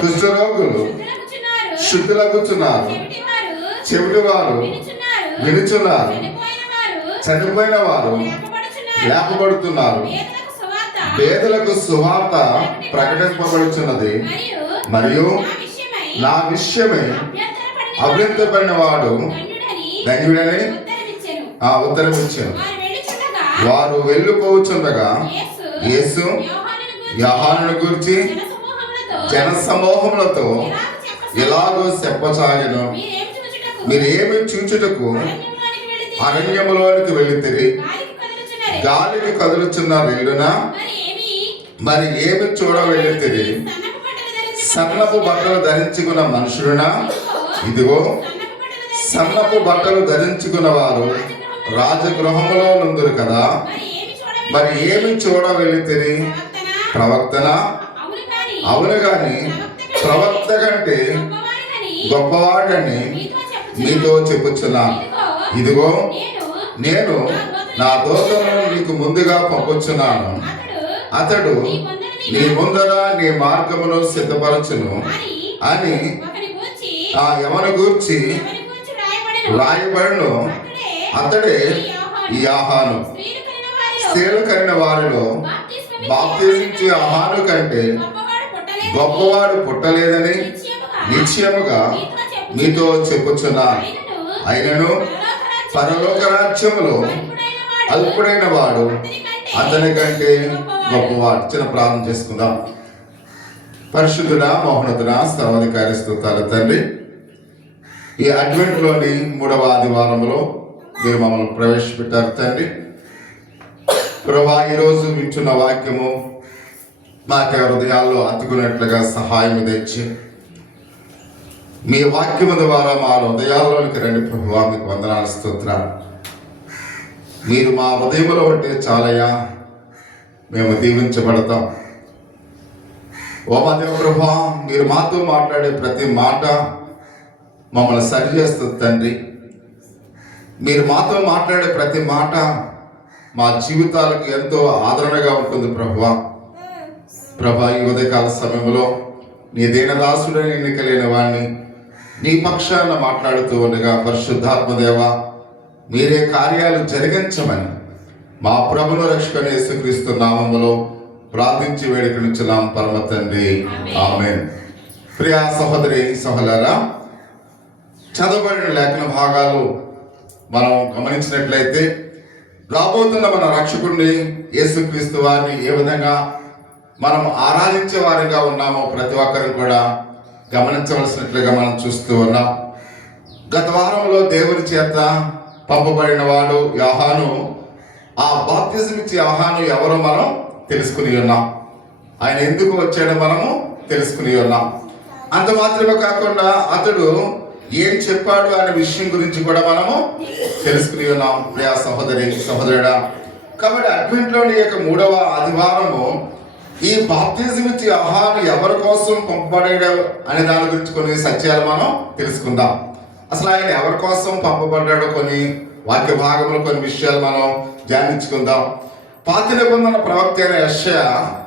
కుష్ఠరోగులు శుద్ధులగుచున్నారు, చెవిటి వారు వినుచున్నారు, చనిపోయిన వారు లేపబడుతున్నారు, పేదలకు సువార్త ప్రకటింపబడుచున్నది. మరియు నా విషయమై అభ్యంతరపడిన వాడు ధన్యుడని ఉత్తరమిచ్చాను. వారు వెళ్ళిపోవచ్చుండగా యేసు యోహానును గురించి జన సమూహములతో ఎలాగో చెప్పసాగెను. మీరేమి చూచుటకు అరణ్యములోనికి వెళ్ళితిరి, గాలికి కదులుచున్న రెల్లునా? మరి ఏమి చూడ వెళ్ళితిరి? సన్నపు బట్టలు ధరించుకున్న మనుషులునా? ఇదిగో సన్నపు బట్టలు ధరించుకున్న వారు రాజగృహములో నుందురు కదా. మరి ఏమి చూడ వెళ్ళితిరి? ప్రవక్తనా? అవును గాని ప్రవక్త కంటే గొప్పవాడని మీతో చెప్పుచున్నాను. ఇదిగో నేను నా దూతను నీకు ముందుగా పంపుచున్నాను. అతడు నీ ముందర నీ మార్గమును సిద్ధపరచును అని ఆ యెహోవాను గూర్చి వ్రాయబడును. అతడే ఈ యోహాను. స్త్రీలు కనిన వారిలో బాప్తిస్మిచ్చే యోహాను కంటే గొప్పవాడు పుట్టలేదని నిశ్చయముగా మీతో చెప్పుచున్నాను. అయినను పరలోక రాజ్యములో అల్పుడైన వాడు అతని కంటే గొప్పవాడు. చిన్న ప్రార్థన చేసుకుందాం. పరిశుద్ధుడా, మహోన్నతుడా, సర్వాధికారి స్తుతాలు తండ్రి, ఈ అడ్వెంట్ లోని 3వ ఆదివారంలో మీరు మమ్మల్ని ప్రవేశపెట్టారు తండ్రి. ప్రభువా, ఈరోజు వింటున్న వాక్యము మాకు హృదయాల్లో అతుకున్నట్లుగా సహాయం తెచ్చి మీ వాక్యము ద్వారా మా హృదయాల్లోనికి రండి ప్రభువా. మీకు వందనాలు, స్తోత్రాలు. మీరు మా హృదయంలో ఉంటే చాలయ్యా, మేము దీవించబడతాం. ఓ మా దేవ ప్రభువా, మీరు మాతో మాట్లాడే ప్రతి మాట మమ్మల్ని సరి చేస్తుంది తండ్రి. మీరు మాతో మాట్లాడే ప్రతి మాట మా జీవితాలకు ఎంతో ఆదరణగా ఉంటుంది ప్రభువా. ప్రభా, ఈ ఉదయకాల సమయంలో నీ దీనదాసుడని ఎన్నికలేని వాడిని నీ పక్షాన మాట్లాడుతూ ఉండగా పరిశుద్ధాత్మదేవ మీరే కార్యాలు జరిగించమని మా ప్రభును రక్షకుని యేసుక్రీస్తు నామములో ప్రార్థించి వేడుకొనుచున్నాం పరమ తండ్రి, ఆమేన్. ప్రియా సహోదరి సహోదరులారా, చదవబడిన లేఖన భాగాలు మనం గమనించినట్లయితే రాబోతున్న మన రక్షకుడిని యేసుక్రీస్తు వారిని ఏ విధంగా మనం ఆరాధించే వారిగా ఉన్నామో ప్రతి ఒక్కరిని కూడా గమనించవలసినట్లుగా మనం చూస్తూ ఉన్నాం. గత వారంలో దేవుని చేత పంపబడిన వాడు యోహాను. ఆ బాప్తిజం ఇచ్చే యోహాను ఎవరో మనం తెలుసుకుని ఉన్నాం. ఆయన ఎందుకు వచ్చాడో మనము తెలుసుకుని ఉన్నాం. అంత మాత్రమే కాకుండా అతడు ఏం చెప్పాడు అనే విషయం గురించి కూడా మనము తెలుసుకుని ఉన్నాం. ప్రియా సహోదరి సహోదరుడా, కాబట్టి అడ్వెంట్లోని యొక్క 3వ ఆదివారము ఈ బాప్తిజం ఇచ్చే యోహాను ఎవరి కోసం పంపబడాడు అనే దాని గురించి కొన్ని సత్యాలు మనం తెలుసుకుందాం. అసలు ఆయన ఎవరి కోసం పంపబడ్డాడో కొన్ని వాక్య భాగంలో కొన్ని విషయాలు మనం ధ్యానించుకుందాం. పాత నిబంధన ప్రవక్త అయిన యెషయా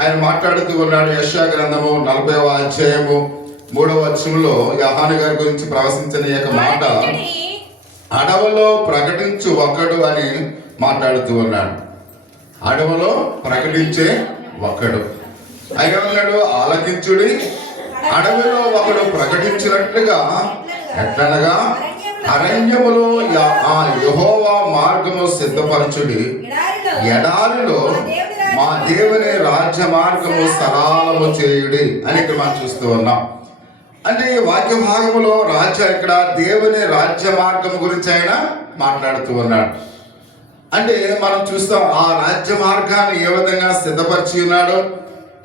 ఆయన మాట్లాడుతూ ఉన్నాడు. యెషయా గ్రంథము 40వ అధ్యాయము 3వ వచనంలో యోహాను గారి గురించి ప్రవచించిన యొక్క మాట, అడవిలో ప్రకటించు ఒకడు అని మాట్లాడుతూ ఉన్నాడు. అడవిలో ప్రకటించే ఒకడు ఆయన ఉన్నాడు. ఆలకించుడి, అడవిలో ఒకడు ప్రకటించినట్లుగా ఎట్లనగా అరణ్యములో యెహోవా మార్గము సిద్ధపరచుడి, ఎడారిలో మా దేవుని రాజ్య మార్గము సరళము చేయుడి అని ఇక్కడ మనం చూస్తూ ఉన్నాం. అంటే ఈ వాక్య భాగంలో ఇక్కడ దేవుని రాజ్య మార్గం గురించి ఆయన మాట్లాడుతూ ఉన్నాడు. అంటే మనం చూస్తాం ఆ రాజ్య మార్గాన్ని ఏ విధంగా సిద్ధపరిచి ఉన్నాడో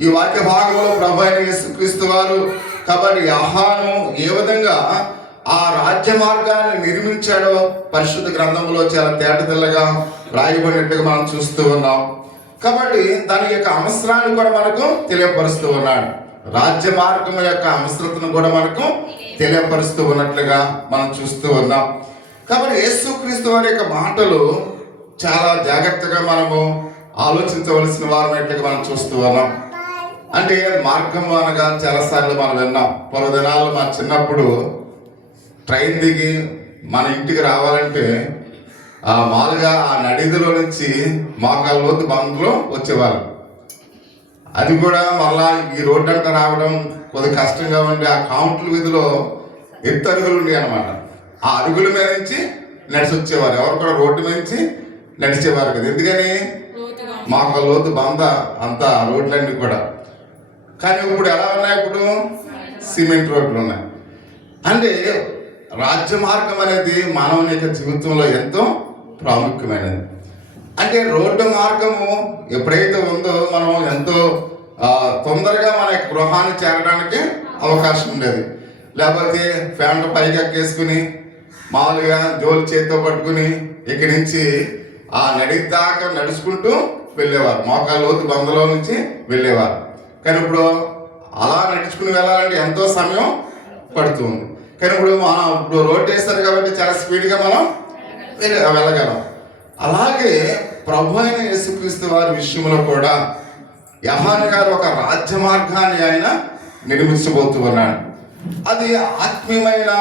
ఈ వాక్య భాగంలో ప్రభు అయిన యేసుక్రీస్తు వారు. కాబట్టి యోహాను ఏ విధంగా ఆ రాజ్య మార్గాన్ని నిర్మించాడో పరిశుద్ధ గ్రంథంలో చాలా తేటతెల్లగా రాయబడినట్టుగా మనం చూస్తూ ఉన్నాం. కాబట్టి దాని యొక్క అవసరాన్ని కూడా మనకు తెలియపరుస్తూ ఉన్నాడు. రాజ్య మార్గం యొక్క అవసరతను కూడా మనకు తెలియపరుస్తూ ఉన్నట్లుగా మనం చూస్తూ ఉన్నాం. కాబట్టి యేసుక్రీస్తు వారి యొక్క మాటలు చాలా జాగ్రత్తగా మనము ఆలోచించవలసిన వారమైనట్లుగా మనం చూస్తూ ఉన్నాం. అంటే మార్గం అనగా చాలాసార్లు మనం విన్నాం. పలు దినాలు మా చిన్నప్పుడు ట్రైన్ దిగి మన ఇంటికి రావాలంటే మామూలుగా ఆ నడిదిలో నుంచి మోకాళ్ళ లోతు బంగ్లో వచ్చేవారు. అది కూడా మళ్ళా ఈ రోడ్డు అంట రావడం కొద్ది కష్టంగా ఉండి ఆ కౌంటర్ వీధిలో ఎత్తు అరుగులు ఉండేవి అనమాట. ఆ అరుగుల మీద నుంచి నడిచి వచ్చేవారు. ఎవరు కూడా రోడ్డు మీద నుంచి నడిచేవారు కదా. ఎందుకని మోకాళ్ళ లోతు బంద అంతా రోడ్లన్నీ కూడా. కానీ ఇప్పుడు ఎలా ఉన్నాయి? ఇప్పుడు సిమెంట్ రోడ్లు ఉన్నాయి. అంటే రాజ్య మార్గం అనేది మానవుని యొక్క జీవితంలో ఎంతో ప్రాముఖ్యమైనది. అంటే రోడ్డు మార్గము ఎప్పుడైతే ఉందో మనం ఎంతో తొందరగా మన గృహాన్ని చేరడానికి అవకాశం ఉండేది. లేకపోతే ఫ్యాంట్ పైకి ఎక్కేసుకుని మామూలుగా జోలు చేతితో పట్టుకుని ఇక్కడి నుంచి ఆ దాకా నడుచుకుంటూ వెళ్ళేవారు. మోకాళ్ళ లోతు బందలో నుంచి వెళ్ళేవారు. కానీ ఇప్పుడు అలా నడుచుకుని వెళ్ళాలంటే ఎంతో సమయం పడుతుంది. కానీ ఇప్పుడు మనం ఇప్పుడు రోడ్డు వేస్తారు కాబట్టి చాలా స్పీడ్గా మనం వెళ్ళగలం. అలాగే ప్రభు అయిన యేసుక్రీస్తు వారి విషయంలో కూడా యోహాను గారు ఒక రాజ్య మార్గాన్ని ఆయన నిర్మించబోతూ ఉన్నాడు. అది ఆత్మీయమైన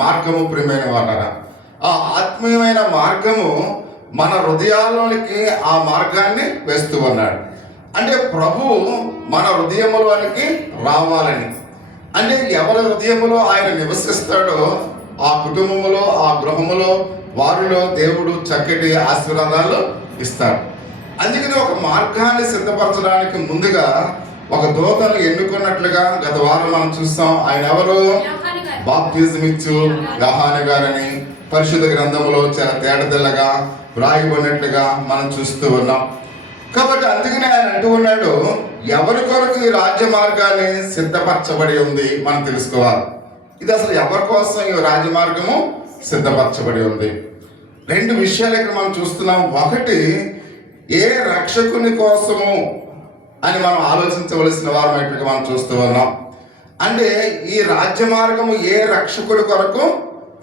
మార్గము. ప్రియమైన వాళ్ళరా, ఆ ఆత్మీయమైన మార్గము మన హృదయాల్లోనికి ఆ మార్గాన్ని వేస్తూ ఉన్నాడు. అంటే ప్రభు మన హృదయములోనికి రావాలని. అంటే ఎవరి హృదయములో ఆయన నివసిస్తాడో ఆ కుటుంబములో ఆ గృహములో వారిలో దేవుడు చక్కటి ఆశీర్వాదాలు ఇస్తాడు. అందుకని ఒక మార్గాన్ని సిద్ధపరచడానికి ముందుగా ఒక దూతను ఎన్నుకున్నట్లుగా గత వారం మనం చూస్తాం. ఆయన ఎవరు? బాప్తిజం ఇచ్చు యోహాను గారని పరిశుద్ధ గ్రంథంలో చాలా తేటతెల్లగా వ్రాయబడినట్లుగా మనం చూస్తూ ఉన్నాం. కాబట్టి అందుకనే ఆయన అంటూ ఉన్నాడు, ఎవరి కొరకు ఈ రాజ్య మార్గాన్ని సిద్ధపరచబడి ఉంది మనం తెలుసుకోవాలి. ఇది అసలు ఎవరి కోసం ఈ రాజ్య మార్గము సిద్ధపరచబడి ఉంది? రెండు విషయాలు ఇక్కడ మనం చూస్తున్నాం. ఒకటి, ఏ రక్షకుని కోసము అని మనం ఆలోచించవలసిన వారమైనట్టుగా మనం చూస్తూ ఉన్నాం. అంటే ఈ రాజ్య మార్గము ఏ రక్షకుడి కొరకు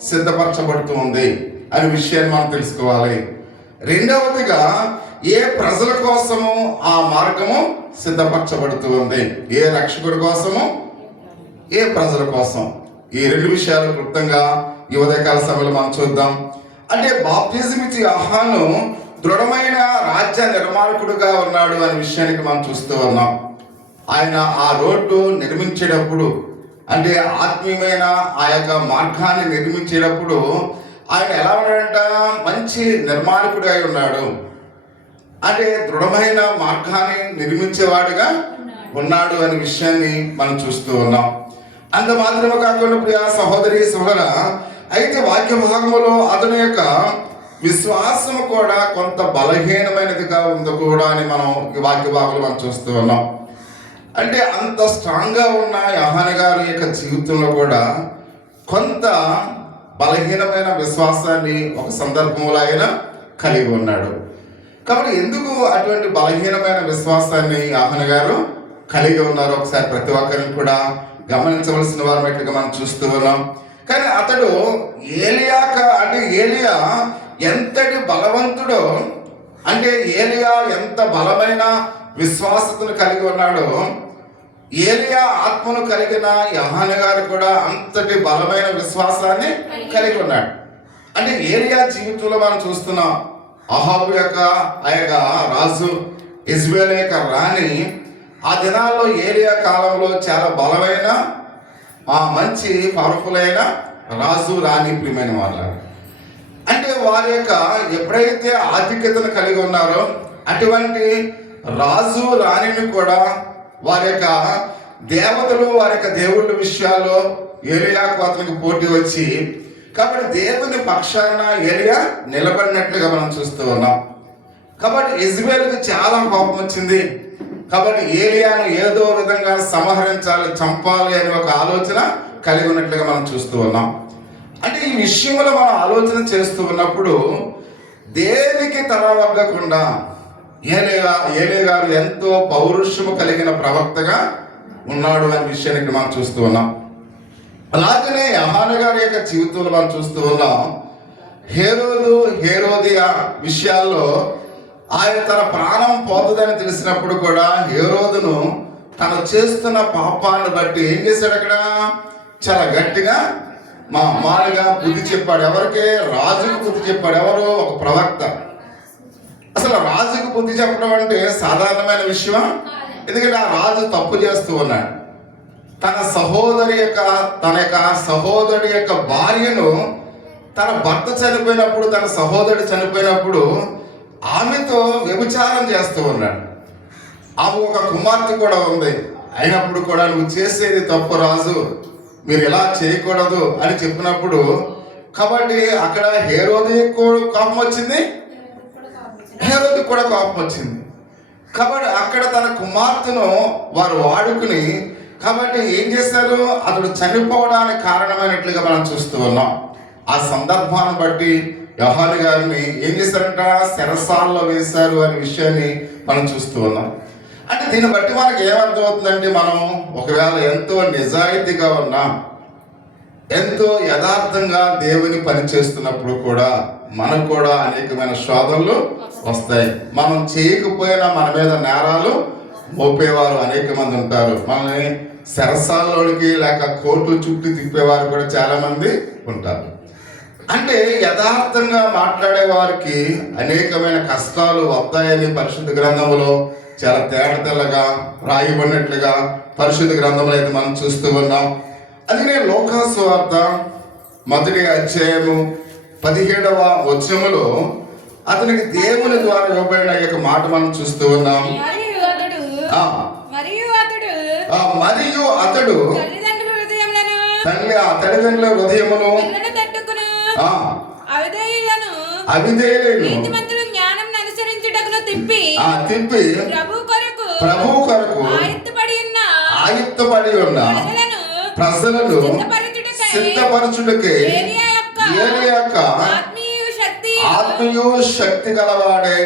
సిద్ధపరచబడుతూ ఉంది అనే విషయాన్ని మనం తెలుసుకోవాలి. రెండవదిగా, ఏ ప్రజల కోసము ఆ మార్గము సిద్ధపరచబడుతూ ఉంది, ఏ రక్షకుడి కోసము, ఏ ప్రజల కోసం. ఈ రెండు విషయాలు క్లుప్తంగా ఈ ఉదయకాల సమయంలో మనం చూద్దాం. అంటే బాప్తిజం ఇచ్చి యోహాను దృఢమైన రాజ్య నిర్మాణకుడుగా ఉన్నాడు అనే విషయానికి మనం చూస్తూ ఉన్నాం. ఆయన ఆ రోడ్డు నిర్మించేటప్పుడు, అంటే ఆత్మీయమైన ఆ యొక్క మార్గాన్ని నిర్మించేటప్పుడు ఆయన ఎలా ఉన్నాడంట? మంచి నిర్మాణకుడు అయి ఉన్నాడు. అంటే దృఢమైన మార్గాన్ని నిర్మించేవాడుగా ఉన్నాడు అనే విషయాన్ని మనం చూస్తూ ఉన్నాం. అంత మాత్రమే కాకుండా ప్రియ సహోదరి సహోదర, అయితే వాక్య భాగంలో అతని యొక్క విశ్వాసము కూడా కొంత బలహీనమైనదిగా ఉంది కూడా అని మనం ఈ వాక్య భాగంలో మనం చూస్తూ ఉన్నాం. అంటే అంత స్ట్రాంగ్గా ఉన్న యోహాను గారి యొక్క జీవితంలో కూడా కొంత బలహీనమైన విశ్వాసాన్ని ఒక సందర్భంలో ఆయన కలిగి ఉన్నాడు. కాబట్టి ఎందుకు అటువంటి బలహీనమైన విశ్వాసాన్ని యోహాను గారు కలిగి ఉన్నారు ఒకసారి ప్రతి ఒక్కరిని కూడా గమనించవలసిన వారమైనట్టుగా మనం చూస్తూ ఉన్నాం. కానీ అతడు ఏలియా ఎంతటి బలవంతుడో, అంటే ఏలియా ఎంత బలమైన విశ్వాసతను కలిగి ఉన్నాడో, ఏలియా ఆత్మను కలిగిన యోహాను గారు కూడా అంతటి బలమైన విశ్వాసాన్ని కలిగి ఉన్నాడు. అంటే ఏలియా జీవితంలో మనం చూస్తున్నాం. అహాబు యొక్క ఆ యొక్క రాజు, ఇజ్రాయేలు యొక్క రాణి, ఆ దినాల్లో ఏలియా కాలంలో చాలా బలమైన మంచి పవర్ఫుల్ అయిన రాజు రాణి ప్రియమైన వాళ్ళు. అంటే వారి యొక్క ఎప్పుడైతే ఆధిక్యతను కలిగి ఉన్నారో అటువంటి రాజు రాణిని కూడా వారి యొక్క దేవతలు, వారి యొక్క దేవుళ్ళ విషయాల్లో ఏలియాకు అతనికి పోటీ వచ్చి, కాబట్టి దేవుని పక్షాన ఏలియా నిలబడినట్లుగా మనం చూస్తూ ఉన్నాం. కాబట్టి ఇజ్రాయేలుకు చాలా కోపం వచ్చింది. కాబట్టి ఏలియాను ఏదో విధంగా సంహరించాలి, చంపాలి అని ఒక ఆలోచన కలిగి ఉన్నట్లుగా మనం చూస్తూ ఉన్నాం. అంటే ఈ విషయంలో మనం ఆలోచన చేస్తూ ఉన్నప్పుడు దేనికి తల వగ్గకుండా ఏలియా గారు ఎంతో పౌరుషము కలిగిన ప్రవక్తగా ఉన్నాడు అనే విషయానికి మనం చూస్తూ ఉన్నాం. అలాగనే యోహాను గారి యొక్క జీవితంలో మనం చూస్తూ ఉన్నాం. హేరోదియా విషయాల్లో ఆయన తన ప్రాణం పోతుందని తెలిసినప్పుడు కూడా హేరోదును తను చేస్తున్న పాపాన్ని బట్టి ఏం చేశాడు అక్కడ? చాలా గట్టిగా మామూలుగా బుద్ధి చెప్పాడు. ఎవరికి? రాజుకు బుద్ధి చెప్పాడు. ఎవరు? ఒక ప్రవక్త. అసలు రాజుకు బుద్ధి చెప్పడం అంటే సాధారణమైన విషయం. ఎందుకంటే ఆ రాజు తప్పు చేస్తూ ఉన్నాడు. తన సహోదరి యొక్క భార్యను, తన భర్త చనిపోయినప్పుడు, తన సహోదరుడు చనిపోయినప్పుడు ఆమెతో వ్యభిచారం చేస్తూ ఉన్నాడు. ఆమె ఒక కుమార్తె కూడా ఉంది. అయినప్పుడు కూడా నువ్వు చేసేది తప్పు రాజు, మీరు ఇలా చేయకూడదు అని చెప్పినప్పుడు, కాబట్టి అక్కడ హేరోదికి కోపం వచ్చింది, హేరోదికి కూడా కోపం వచ్చింది. కాబట్టి అక్కడ తన కుమార్తెను వారు వాడుకుని, కాబట్టి ఏం చేశారు? అతడు చనిపోవడానికి కారణమైనట్లుగా మనం చూస్తూ ఉన్నాం. ఆ సందర్భాన్ని బట్టి యోహాను గారిని ఏం చేశారంట? చెరసాలలో వేశారు అనే విషయాన్ని మనం చూస్తూ ఉన్నాం. అంటే దీన్ని బట్టి మనకి ఏమర్థమవుతుందంటే, మనం ఒకవేళ ఎంతో నిజాయితీగా ఉన్నా, ఎంతో యథార్థంగా దేవుని పని చేస్తున్నప్పుడు కూడా మనకు కూడా అనేకమైన శోధనలు వస్తాయి. మనం చేయకపోయినా మన మీద నేరాలు మోపేవారు అనేక మంది ఉంటారు. మనల్ని సరసాల్లోనికి లేక కోర్టుల చుట్టూ తిప్పేవారు కూడా చాలా మంది ఉంటారు. అంటే యథార్థంగా మాట్లాడే వారికి అనేకమైన కష్టాలు వస్తాయని పరిశుద్ధ గ్రంథంలో చాలా తేటతెల్లగా రాయబడినట్లుగా పరిశుద్ధ గ్రంథంలో అయితే మనం చూస్తూ ఉన్నాం. అందుకనే లూకా సువార్త 1వ అధ్యాయము 17వ వచనములో అతనికి దేవుని ద్వారా ఇవ్వబడిన యొక్క మాట మనం చూస్తూ ఉన్నాం. మరియు అతడు తల్లిదండ్రుల హృదయమును అవిధేయులను తిప్పి ప్రభు కొరకు ఆయత్తపడి ఉన్న ప్రజలను సిద్ధపరచుటకే ఆత్మీయ శక్తి గలవాడే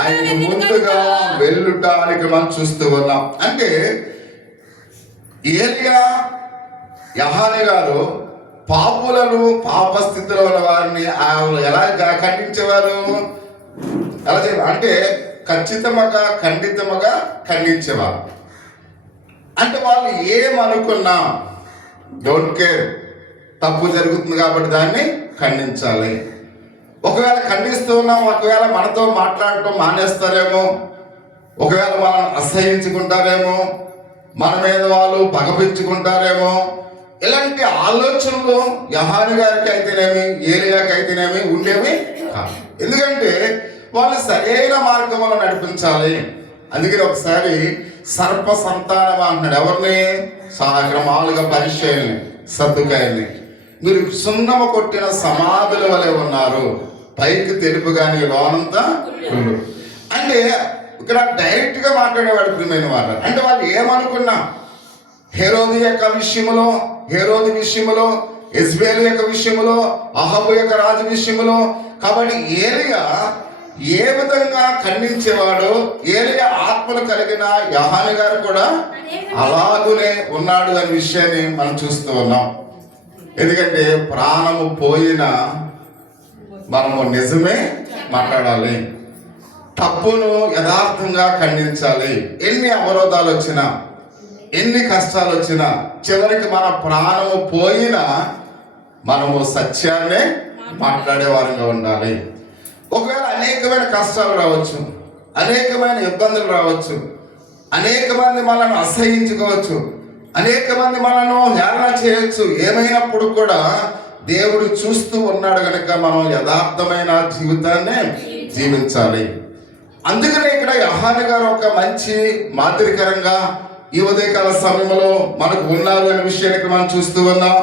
ఆయనకు ముందుగా వెళ్ళుటానికి మనం చూస్తూ ఉన్నాం. అంటే ఏలియా, యోహాను గారు పాపులను, పాప స్థితిలో ఉన్న వారిని ఎలా ఖండించేవారు? ఎలా అంటే ఖండితముగా ఖండించేవారు. అంటే వాళ్ళు ఏమనుకున్నా డోంట్ కేర్, తప్పు జరుగుతుంది కాబట్టి దాన్ని ఖండించాలి. ఒకవేళ ఖండిస్తూ ఉన్నాం, ఒకవేళ మనతో మాట్లాడటం మానేస్తారేమో, ఒకవేళ మనం అసహించుకుంటారేమో, మన మీద వాళ్ళు పగపించుకుంటారేమో, ఇలాంటి ఆలోచనలు యోహాను గారికి అయితేనేమి, ఏలియాకి అయితేనేమి ఉండేవి కాదు. ఎందుకంటే వాళ్ళు సరైన మార్గంలో నడిపించాలి. అందుకని ఒకసారి సర్ప సంతానం అంటున్నాడు. ఎవరిని? సాగ్రమాలుగా పరిచయాన్ని, సద్దుకాయల్ని. మీరు సున్నమ కొట్టిన సమాధుల వలె ఉన్నారు, పైకి తెలుపు కానీ లోనంతా కుళ్ళు. అంటే ఇక్కడ డైరెక్ట్ గా మాట్లాడేవాడు ప్రియమైన వారు. అంటే వాళ్ళు ఏమనుకున్నా హేరోదు యొక్క విషయములో, యెజ్బేలు యొక్క విషయములో, అహాబు యొక్క రాజు విషయములో, కాబట్టి ఏలియా ఏ విధంగా ఖండించేవాడు, ఏలియా ఆత్మను కలిగిన యోహాను గారు కూడా అలాగునే ఉన్నాడు అనే విషయాన్ని మనం చూస్తూ ఉన్నాం. ఎందుకంటే ప్రాణము పోయినా మనము నిజమే మాట్లాడాలి, తప్పును యథార్థంగా ఖండించాలి. ఎన్ని అవరోధాలు వచ్చినా, ఎన్ని కష్టాలు వచ్చినా, చివరికి మన ప్రాణము పోయినా మనము సత్యాన్నే మాట్లాడే వారంగా ఉండాలి. ఒకవేళ అనేకమైన కష్టాలు రావచ్చు, అనేకమైన ఇబ్బందులు రావచ్చు, అనేక మంది మనల్ని అసహించుకోవచ్చు, అనేక మంది మనను హేళన చేయొచ్చు. ఏమైనప్పుడు కూడా దేవుడు చూస్తూ ఉన్నాడు కనుక మనం యథార్థమైన జీవితాన్ని జీవించాలి. అందుకనే ఇక్కడ యోహాను గారు ఒక మంచి మాదిరికరంగా ఈ ఉదయకాల సమయంలో మనకు ఉన్నారు అనే విషయానికి మనం చూస్తూ ఉన్నాం.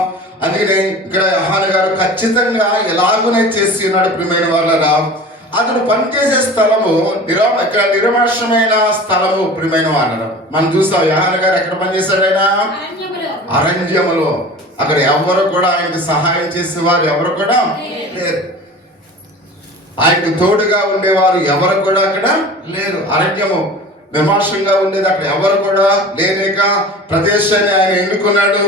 అందుకనే ఇక్కడ యోహాను గారు ఖచ్చితంగా ఎలాగునే చేసి ఉన్నాడు ప్రియమైన వాళ్ళరా. అతడు పనిచేసే స్థలము ఇక్కడ నిర్మాషమైన స్థలము ప్రియమైన వాళ్ళరా. మనం చూస్తాం యోహాను గారు ఎక్కడ పనిచేశాడు? ఆయన అరణ్యములో. అక్కడ ఎవరు కూడా ఆయనకు సహాయం చేసేవారు ఎవరు కూడా లేరు, ఆయనకు తోడుగా ఉండేవారు ఎవరు కూడా అక్కడ లేరు. అరణ్యము నిర్మాషంగా ఉండేది, అక్కడ ఎవరు కూడా లేనేక ప్రదేశాన్ని ఆయన ఎన్నుకున్నాడు.